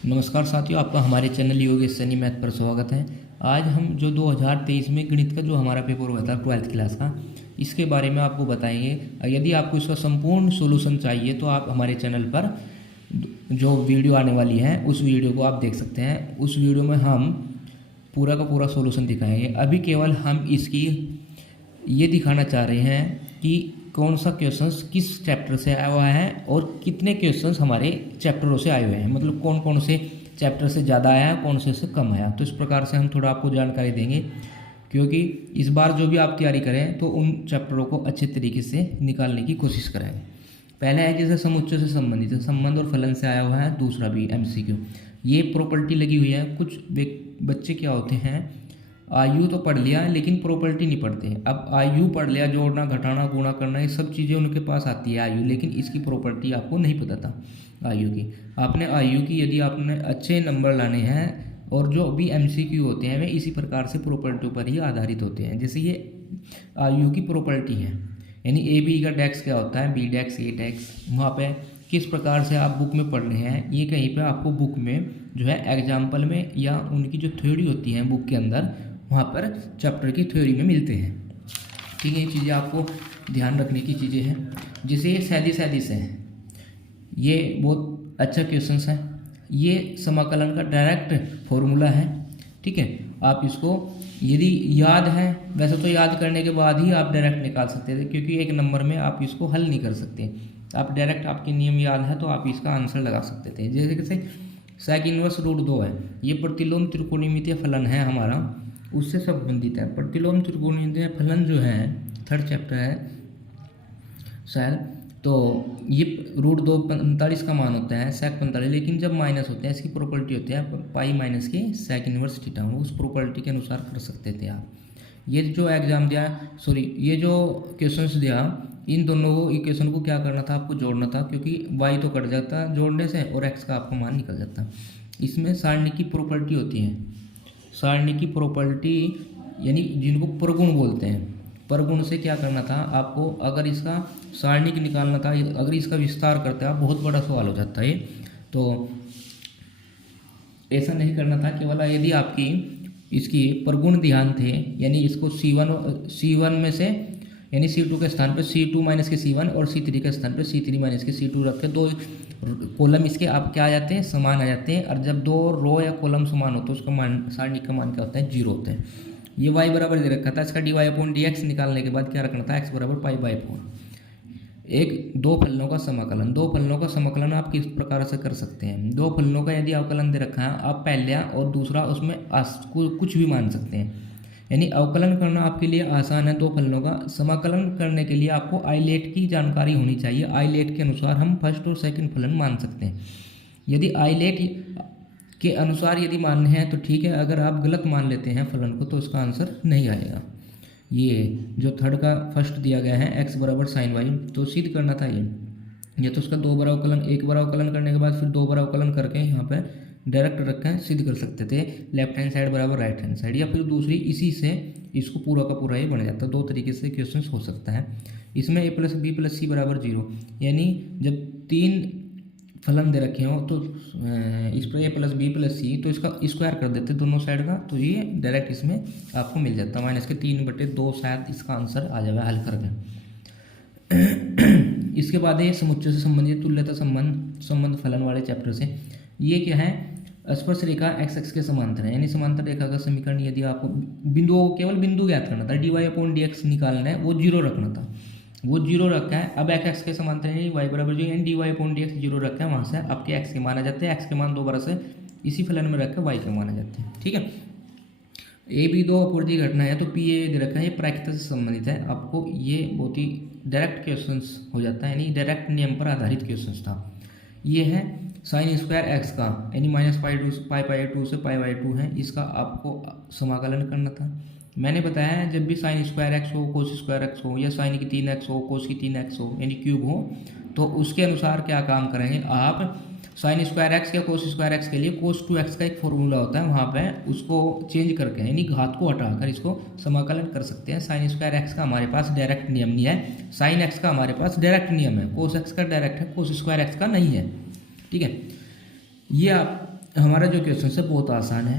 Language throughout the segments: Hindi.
नमस्कार साथियों, आपका हमारे चैनल योगेश सैनी मैथ पर स्वागत है। आज हम जो 2023 में गणित का जो हमारा पेपर हुआ था 12th क्लास का, इसके बारे में आपको बताएंगे। यदि आपको इसका संपूर्ण सॉल्यूशन चाहिए तो आप हमारे चैनल पर जो वीडियो आने वाली है उस वीडियो को आप देख सकते हैं। उस वीडियो में हम पूरा का पूरा सॉल्यूशन दिखाएंगे। अभी केवल हम इसकी ये दिखाना चाह रहे हैं कि कौन सा क्वेश्चंस किस चैप्टर से आया हुआ है और कितने क्वेश्चंस हमारे चैप्टरों से आए हुए हैं, मतलब कौन कौन से चैप्टर से ज़्यादा आया कौन से कम आया। तो इस प्रकार से हम थोड़ा आपको जानकारी देंगे, क्योंकि इस बार जो भी आप तैयारी करें तो उन चैप्टरों को अच्छे तरीके से निकालने की कोशिश करेंगे। पहले है जैसे समुच्चय से संबंधित है, संबंध और फलन से आया हुआ है। दूसरा भी MCQ, ये प्रॉपर्टी लगी हुई है। कुछ बच्चे क्या होते हैं, आयु तो पढ़ लिया लेकिन प्रॉपर्टी नहीं पढ़ते। अब आयु पढ़ लिया, जोड़ना घटाना गुणा करना ये सब चीज़ें उनके पास आती है आयु, लेकिन इसकी प्रॉपर्टी आपको नहीं पता था आयु की। आपने आयु की यदि आपने अच्छे नंबर लाने हैं, और जो भी MCQ होते हैं वे इसी प्रकार से प्रॉपर्टी पर ही आधारित होते हैं। जैसे ये आयु की प्रॉपर्टी है, यानी AB का डेक्स क्या होता है, B डेक्स A डेक्स, वहाँ पे किस प्रकार से आप बुक में पढ़ रहे हैं, ये कहीं पे आपको बुक में जो है एग्जाम्पल में या उनकी जो थ्योरी होती है बुक के अंदर, वहाँ पर चैप्टर की थ्योरी में मिलते हैं। ठीक है, ये चीज़ें आपको ध्यान रखने की चीज़ें हैं। जैसे ये सैंतीस है, ये बहुत अच्छा क्वेश्चन है। ये समाकलन का डायरेक्ट फॉर्मूला है। ठीक है, आप इसको यदि याद है, वैसे तो याद करने के बाद ही आप डायरेक्ट निकाल सकते थे, क्योंकि एक नंबर में आप इसको हल नहीं कर सकते। आप डायरेक्ट, आपके नियम याद है तो आप इसका आंसर लगा सकते थे। जैसे sec इनवर्स √2 है, ये प्रतिलोम त्रिकोणमितीय फलन है हमारा, उससे संबंधित है। प्रतिलोम त्रिकोणमितीय फलन जो है थर्ड चैप्टर है शायद, तो ये √2 45 का मान होता है, sec 45, लेकिन जब माइनस होते हैं इसकी प्रॉपर्टी होती है पाई माइनस के sec इनवर्स थीटा, उस प्रॉपर्टी के अनुसार कर सकते थे आप। ये जो एग्जाम दिया, ये जो क्वेश्चंस दिया, इन दोनों को इक्वेशन को क्या करना था, आपको जोड़ना था, क्योंकि y तो कट जाता जोड़ने से और x का आपको मान निकल जाता। इसमें सारणी की प्रॉपर्टी होती है, सारणी की प्रॉपर्टी यानी जिनको परगुण बोलते हैं। परगुण से क्या करना था आपको, अगर इसका सारणी की निकालना था, अगर इसका विस्तार करते हैं, बहुत बड़ा सवाल हो जाता है। तो ऐसा नहीं करना था, केवल यदि आपकी इसकी परगुण ध्यान थे, यानी इसको C1 में से, यानी C2 के स्थान पर C2 माइनस के C1 और C3 के स्थान पर C3 माइनस के C2 रख के दो कॉलम इसके आप क्या आ जाते हैं, समान आ जाते हैं। और जब दो रो या कॉलम समान होते हैं उसका मान, सारणी का मान क्या होता है, 0 होता है। ये y बराबर दे रखा था, इसका dy/dx निकालने के बाद क्या रखना था, x बराबर π/4। एक दो फलनों का समाकलन, दो फलनों का समाकलन आप किस प्रकार से कर सकते हैं। दो फलनों का यदि अवकलन दे रखा है, आप पहला और दूसरा उसमें कुछ भी मान सकते हैं, यानी अवकलन करना आपके लिए आसान है। दो फलनों का समाकलन करने के लिए आपको आइलेट की जानकारी होनी चाहिए। आइलेट के अनुसार हम फर्स्ट और सेकंड फलन मान सकते हैं। यदि आइलेट के अनुसार यदि मानने हैं तो ठीक है, अगर आप गलत मान लेते हैं फलन को तो इसका आंसर नहीं आएगा। ये जो थर्ड का फर्स्ट दिया गया है x बराबर sin y, तो सिद्ध करना था ये तो उसका दो बार अवकलन, एक बार अवकलन करने के बाद फिर दो बार अवकलन करके यहाँ पे डायरेक्ट रखा है, सिद्ध कर सकते थे। लेफ्ट हैंड साइड बराबर राइट हैंड साइड, या फिर दूसरी इसी से इसको पूरा का पूरा ही बन जाता है। दो तरीके से क्वेश्चन हो सकता है। इसमें a+b+c बराबर 0, यानी जब तीन फलन दे रखे हो तो इस पर a+b+c, तो इसका स्क्वायर कर देते दोनों साइड का, तो ये डायरेक्ट इसमें आपको मिल जाता है -3/2, शायद इसका आंसर आ जाएगा हल करके। इसके बाद ये समुच्चय से संबंधित तुल्यता संबंध फलन वाले चैप्टर से, ये क्या है, स्पर्श रेखा x के समांतर है, यानी समांतर रेखा का समीकरण। यदि आपको बिंदुओं, केवल बिंदु ज्ञात करना था, dy/dx निकालना है, वो 0 रखना था, वो 0 रखा है। अब x के समांतर है y बराबर 0, यानी dy/dx 0 रखा है, वहाँ से आपके x के मान आ जाते हैं। x के मान दोबारा से इसी फलन में रखकर y के मान आ जाते हैं। ठीक है, AB दो अपूर्ति घटना है, तो PA दे रखा है, ये प्रायिकता से संबंधित है। आपको ये बहुत ही डायरेक्ट क्वेश्चंस हो जाता है, यानी डायरेक्ट नियम पर आधारित क्वेश्चंस था। ये है sin स्क्वायर x का, यानी -π/2 से π/2 है, इसका आपको समाकलन करना था। मैंने बताया है, जब भी sin स्क्वायर x हो, cos स्क्वायर x हो, या sin की 3x हो, cos की 3x हो, यानी क्यूब हो, तो उसके अनुसार क्या काम करेंगे आप, sin स्क्वायर x या cos स्क्वायर x के लिए cos 2x का एक फॉर्मूला होता है, वहाँ पे उसको चेंज करके, यानी घात को हटाकर इसको समाकलन कर सकते हैं। sin स्क्वायर x का हमारे पास डायरेक्ट नियम नहीं है, sin x का हमारे पास डायरेक्ट नियम है, cos x का डायरेक्ट है, cos स्क्वायर x का नहीं है। ठीक है, ये आप हमारा जो क्वेश्चन है बहुत आसान है।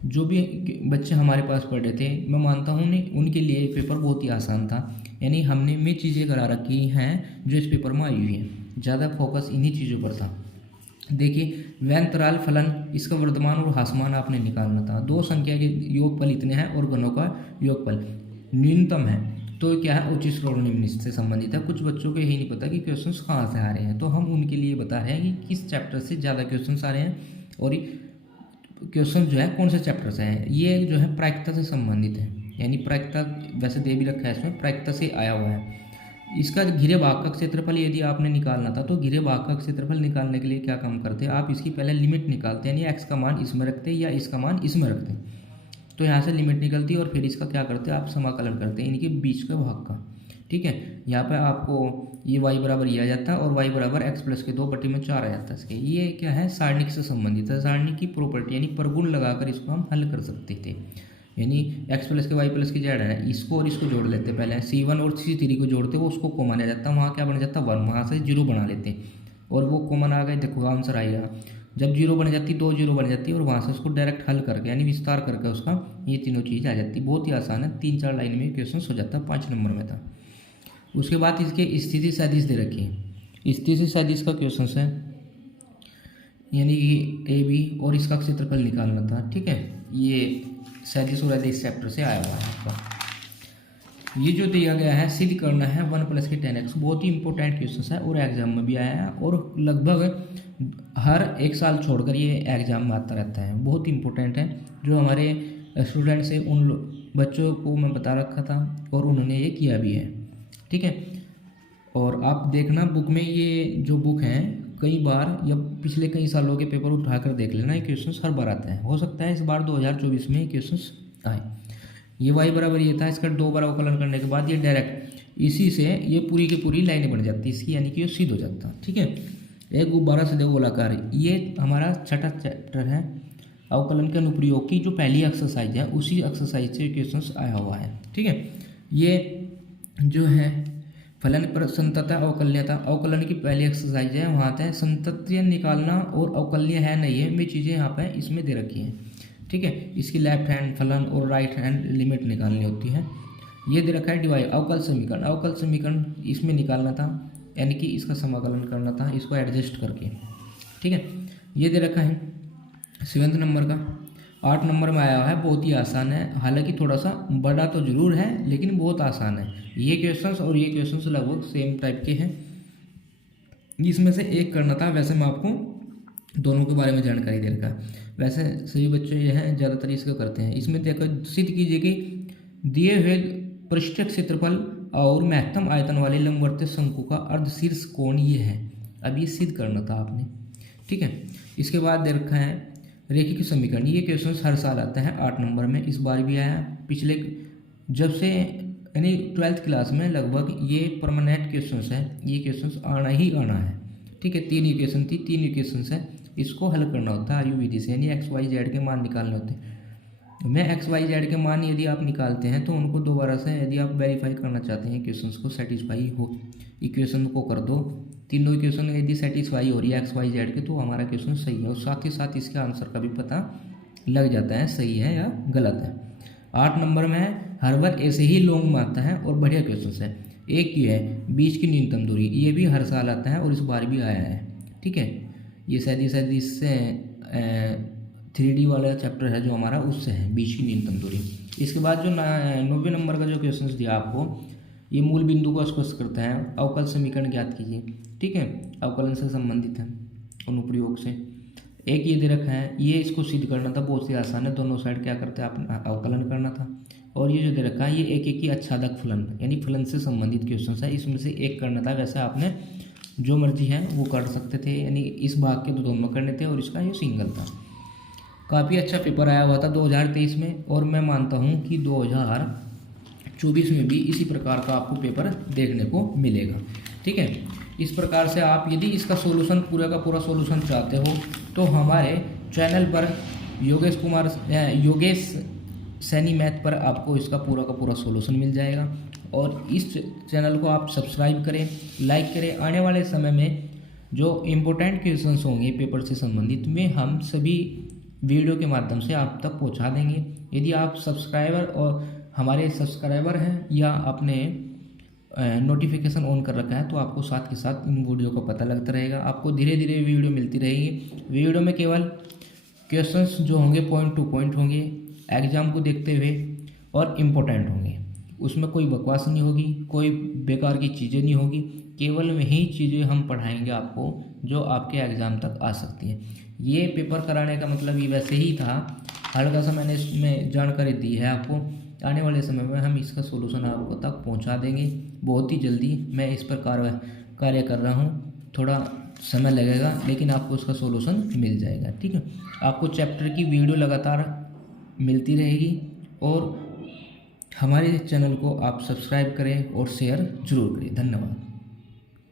जो भी बच्चे हमारे पास पढ़े थे, मैं मानता हूँ नहीं उनके लिए पेपर बहुत ही आसान था। यानी हमने वे चीज़ें करा रखी हैं जो इस पेपर में आई हुई हैं, ज़्यादा फोकस इन्हीं चीज़ों पर था। देखिए, व्यंतराल फलन, इसका वर्तमान और ह्रासमान आपने निकालना था। दो संख्या के योगफल इतने हैं और घनों का योगफल न्यूनतम है, तो क्या है उच्च श्रेणी निम्न से संबंधित है। कुछ बच्चों को यही नहीं पता कि क्वेश्चंस कहाँ से आ रहे हैं, तो हम उनके लिए बता रहे हैं कि किस चैप्टर से ज़्यादा क्वेश्चंस आ रहे हैं और क्वेश्चन जो है कौन से चैप्टर से हैं। ये जो है प्रायिकता से संबंधित है, यानी प्रायिकता वैसे दे भी रखा है इसमें, प्रायिकता से आया हुआ है। इसका घिरे भाग का क्षेत्रफल यदि आपने निकालना था, तो घिरे भाग का क्षेत्रफल निकालने के लिए क्या काम करते हैं आप, इसकी पहले लिमिट निकालते हैं, यानी एक्स का मान इसमें रखते हैं या इसका मान इसमें रखते हैं। तो यहाँ से लिमिट निकलती है और फिर इसका क्या करते हैं आप, समाकलन करते हैं इनके बीच के भाग का। ठीक है, यहाँ पे आपको ये y बराबर ये आ जाता है और y बराबर x प्लस के 2/4 आ जाता है इसके। ये क्या है, सारणी से संबंधित है, सारणी की प्रॉपर्टी यानी प्रगुण लगाकर इसको हम हल कर सकते थे। यानी x प्लस के y प्लस की जेड है, इसको और इसको जोड़ लेते पहले, C1 और C3 को जोड़ते वो उसको कॉमन आ जाता, वहाँ क्या बन जाता 1, वहाँ से 0 बना लेते और वो कॉमन आ गए। देखो आंसर आएगा, जब 0 बन जाती 2 0 बन जाती है और वहाँ से उसको डायरेक्ट हल करके यानी विस्तार करके उसका ये तीनों चीज़ आ जाती। बहुत ही आसान है, 3-4 लाइन में क्वेश्चन हो जाता है, 5 नंबर में था। उसके बाद इसके स्थिति सदिश दे रखी है। स्थिति सदिश का क्वेश्चन है, यानी कि ए बी और इसका क्षेत्रफल निकालना था। ठीक है, ये सदिश और अदिश चैप्टर से आया हुआ है आपका। ये जो दिया गया है सिद्ध करना है 1 + के 10x, बहुत ही इंपॉर्टेंट क्वेश्चन है और एग्जाम में भी आया है और लगभग हर एक साल छोड़कर ये एग्जाम में आता रहता है। बहुत ही इंपॉर्टेंट है, जो हमारे स्टूडेंट्स हैं उन बच्चों को मैं बता रखा था और उन्होंने ये किया भी है। ठीक है, और आप देखना बुक में ये जो बुक है कई बार या पिछले कई सालों के पेपर उठाकर देख लेना, ये क्वेश्चंस हर बार आते हैं। हो सकता है इस बार 2024 में ये क्वेश्चंस आए। ये y बराबर ये था, इसका 2 बार अवकलन करने के बाद ये डायरेक्ट इसी से ये पूरी की पूरी लाइन बन जाती है इसकी, यानी कि ये सिद्ध हो जाता। ठीक है, एक गुब्बारा से दो गोलाकार, ये हमारा छठा चैप्टर है अवकलन के अनुप्रयोग की जो पहली एक्सरसाइज है, उसी एक्सरसाइज से क्वेश्चन आया हुआ है। ठीक है, ये जो है फलन पर संतत अवकलनीयता, अवकलन की पहली एक्सरसाइज है, वहाँ पे संतत्य निकालना और अवकलनीय है नहीं है, वे चीज़ें यहाँ पे इसमें दे रखी हैं। ठीक है, इसकी लेफ्ट हैंड फलन और राइट हैंड लिमिट निकालनी होती है। ये दे रखा है डिवाइड अवकल समीकरण, अवकल समीकरण इसमें निकालना था, यानी कि इसका समाकलन करना था इसको एडजस्ट करके। ठीक है, ये दे रखा है 7वें नंबर का। 8 नंबर में आया हुआ है, बहुत ही आसान है, हालांकि थोड़ा सा बड़ा तो जरूर है लेकिन बहुत आसान है। ये क्वेश्चंस और ये क्वेश्चंस लगभग सेम टाइप के हैं, इसमें से एक करना था। वैसे मैं आपको दोनों के बारे में जानकारी दे रखा, वैसे सभी बच्चे ये हैं ज़्यादातर इसको करते हैं। इसमें देखो सिद्ध कीजिए कि दिए हुए पृष्ठीय क्षेत्रफल और महत्तम आयतन वाले लंबवर्तीय शंकु का अर्धशीर्ष कोण ये है। अब ये सिद्ध करना था आपने। ठीक है, इसके बाद दे रखा है रेखिक समीकरण, ये क्वेश्चन हर साल आता है 8 नंबर में, इस बार भी आया। पिछले जब से यानी 12th क्लास में लगभग ये परमानेंट क्वेश्चन है, ये क्वेश्चन आना ही आना है। ठीक है, 3 इक्वेशन थी, 3 इक्वेशन है, इसको हल करना होता है आयु विधि से, यानी एक्स वाई जेड के मान निकालने होते हैं। मैं एक्स वाई जेड के मान यदि आप निकालते हैं तो उनको दोबारा से यदि आप वेरीफाई करना चाहते हैं क्वेश्चंस को सेटिस्फाई हो, इक्वेशन को कर दो, तीनों इक्वेशन यदि सेटिस्फाई हो रही है एक्स वाई जेड के, तो हमारा क्वेश्चन सही है और साथ ही साथ इसके आंसर का भी पता लग जाता है सही है या गलत है। 8 नंबर में हर बार ऐसे ही लॉन्ग में आता है और बढ़िया क्वेश्चन है। एक ये है बीच की न्यूनतम दूरी, ये भी हर साल आता है और इस बार भी आया है। ठीक है, ये शायद इससे 3D वाला चैप्टर है जो हमारा, उससे है बीच की न्यूनतम दूरी। इसके बाद जो 90 नंबर का जो क्वेश्चन दिया आपको, ये मूल बिंदु को स्पष्ट करता है, अवकल समीकरण ज्ञात कीजिए। ठीक है, अवकलन से संबंधित है अनुप्रयोग से। एक ये दे रखा है, ये इसको सिद्ध करना था, बहुत ही आसान है, दोनों साइड क्या करते हैं आप अवकलन करना था। और ये जो दे रखा है ये एक ही आच्छादक फलन, यानी फलन से संबंधित क्वेश्चन है, इसमें से एक करना था। वैसे आपने जो मर्जी है वो कर सकते थे, यानी इस भाग के तो दोनों करने थे और इसका ये सिंगल था। काफ़ी अच्छा पेपर आया हुआ था 2023 में और मैं मानता हूँ कि 2024 में भी इसी प्रकार का आपको पेपर देखने को मिलेगा। ठीक है, इस प्रकार से आप यदि इसका सोल्यूशन पूरा का पूरा सोल्यूशन चाहते हो तो हमारे चैनल पर योगेश सैनी मैथ पर आपको इसका पूरा का पूरा सोल्यूशन मिल जाएगा। और इस चैनल को आप सब्सक्राइब करें, लाइक करें। आने वाले समय में जो इम्पोर्टेंट क्वेश्चंस होंगे पेपर से संबंधित में हम सभी वीडियो के माध्यम से आप तक पहुंचा देंगे। यदि आप सब्सक्राइबर और हमारे सब्सक्राइबर हैं या अपने नोटिफिकेशन ऑन कर रखा है तो आपको साथ के साथ इन वीडियो का पता लगता रहेगा। आपको धीरे धीरे वीडियो मिलती रहेगी। वीडियो में केवल क्वेश्चंस जो होंगे पॉइंट टू पॉइंट होंगे, एग्जाम को देखते हुए और इम्पोर्टेंट होंगे। उसमें कोई बकवास नहीं होगी, कोई बेकार की चीज़ें नहीं होगी। केवल वही चीज़ें हम पढ़ाएंगे आपको जो आपके एग्ज़ाम तक आ सकती हैं। ये पेपर कराने का मतलब ये वैसे ही था, हल्का सा मैंने इसमें जानकारी दी है आपको। आने वाले समय में हम इसका सोल्यूशन आपको तक पहुंचा देंगे बहुत ही जल्दी। मैं इस पर कार्य कर रहा हूं, थोड़ा समय लगेगा लेकिन आपको उसका सोल्यूशन मिल जाएगा। ठीक है, आपको चैप्टर की वीडियो लगातार मिलती रहेगी और हमारे चैनल को आप सब्सक्राइब करें और शेयर जरूर करें। धन्यवाद।